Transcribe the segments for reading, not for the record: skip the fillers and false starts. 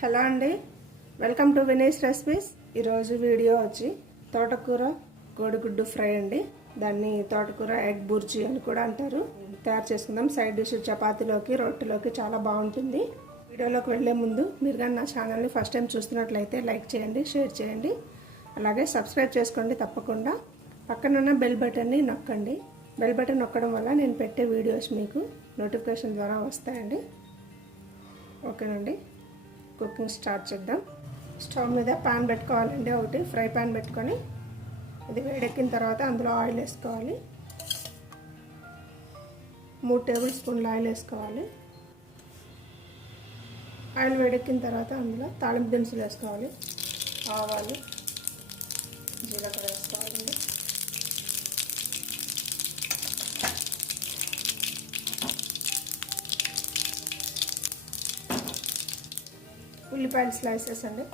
Hello అండి, welcome to Vinesh recipes. ఈరోజు video వచ్చి తోటకూర కోడిగుడ్డు ఫ్రై అండి. దాన్ని తోటకూర ఎగ్ బుర్జీ అని కూడా అంటారు. తయారు చేసుకుందాం. సైడ్ డిష్ చపాతీలోకి, రొట్టెలోకి చాలా బాగుంటుంది. వీడియోలోకి వెళ్లే ముందు మీరు కానీ నా ఛానల్ని ఫస్ట్ టైం చూస్తున్నట్లయితే లైక్ చేయండి, షేర్ చేయండి, అలాగే సబ్స్క్రైబ్ చేసుకోండి. తప్పకుండా పక్కనున్న బెల్ బటన్ని నొక్కండి. బెల్ బటన్ నొక్కడం వల్ల నేను పెట్టే వీడియోస్ మీకు నోటిఫికేషన్ ద్వారా వస్తాయండి. ఓకేనండి, కుకింగ్ స్టార్ట్ చేద్దాం. స్టవ్ మీద పాన్ పెట్టుకోవాలండి. ఒకటి ఫ్రై పాన్ పెట్టుకొని ఇది వేడెక్కిన తర్వాత అందులో ఆయిల్ వేసుకోవాలి. 3 టేబుల్ స్పూన్ల ఆయిల్ వేసుకోవాలి. ఆయిల్ వేడెక్కిన తర్వాత అందులో తాలింపు దినుసులు వేసుకోవాలి. ఆవాలు, జీలకర్ర వేసుకోవాలండి. ఉల్లిపాయలు స్లైసెస్ అండి.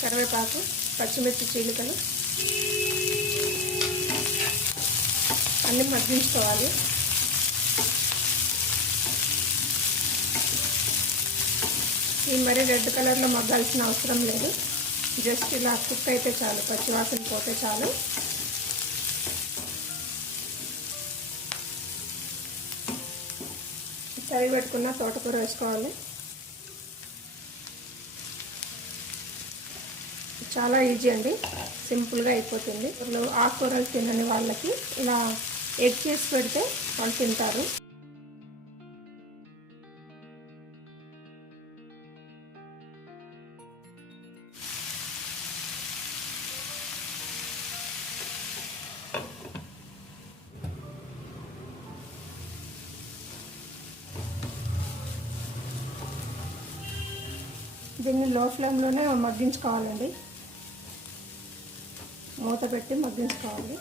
కరివేపాకు, పచ్చిమిర్చి చీలికలు అన్నీ మగ్గించుకోవాలి. ఈ మరీ రెడ్ కలర్లో మగ్గాల్సిన అవసరం లేదు. జస్ట్ ఇలా కుక్ అయితే చాలు, పచ్చివాసన పోతే చాలు. తరిగి పెట్టుకున్న తోటకూర వేసుకోవాలి. చాలా ఈజీ అండి, సింపుల్గా అయిపోతుంది. ఆకుకూరలు తినని వాళ్ళకి ఇలా ఎగ్ చేసి పెడితే వాళ్ళు తింటారు. దీన్ని లో ఫ్లేమ్లోనే మగ్గించుకోవాలండి. మూత పెట్టి మగ్గించుకోవాలి.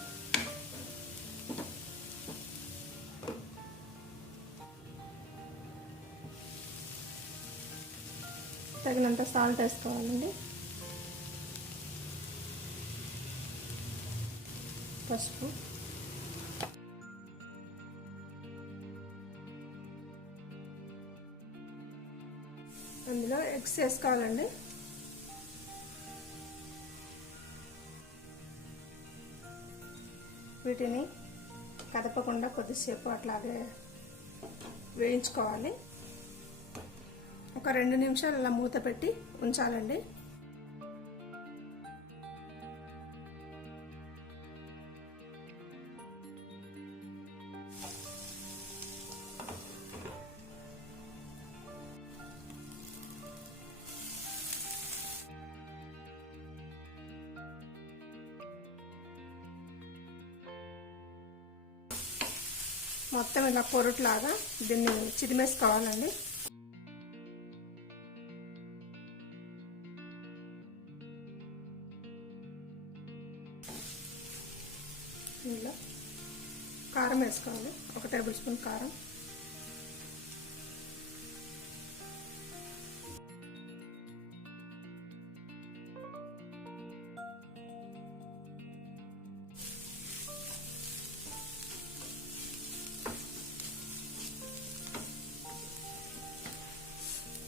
తగినంత సాల్ట్ వేసుకోవాలండి. పసుపు, అందులో ఎగ్స్ వేసుకోవాలండి. వీటిని కదపకుండా కొద్దిసేపు అట్లాగే వేయించుకోవాలి. ఒక 2 నిమిషాలు అలా మూత పెట్టి ఉంచాలండి. మొత్తం ఇలా పొరుట్లాగా దీన్ని చిదిమేసుకోవాలండి. ఇలా కారం వేసుకోవాలి. 1 టేబుల్ స్పూన్ కారం,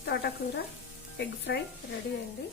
తోటకూర ఎగ్ ఫ్రై రెడీ అయింది.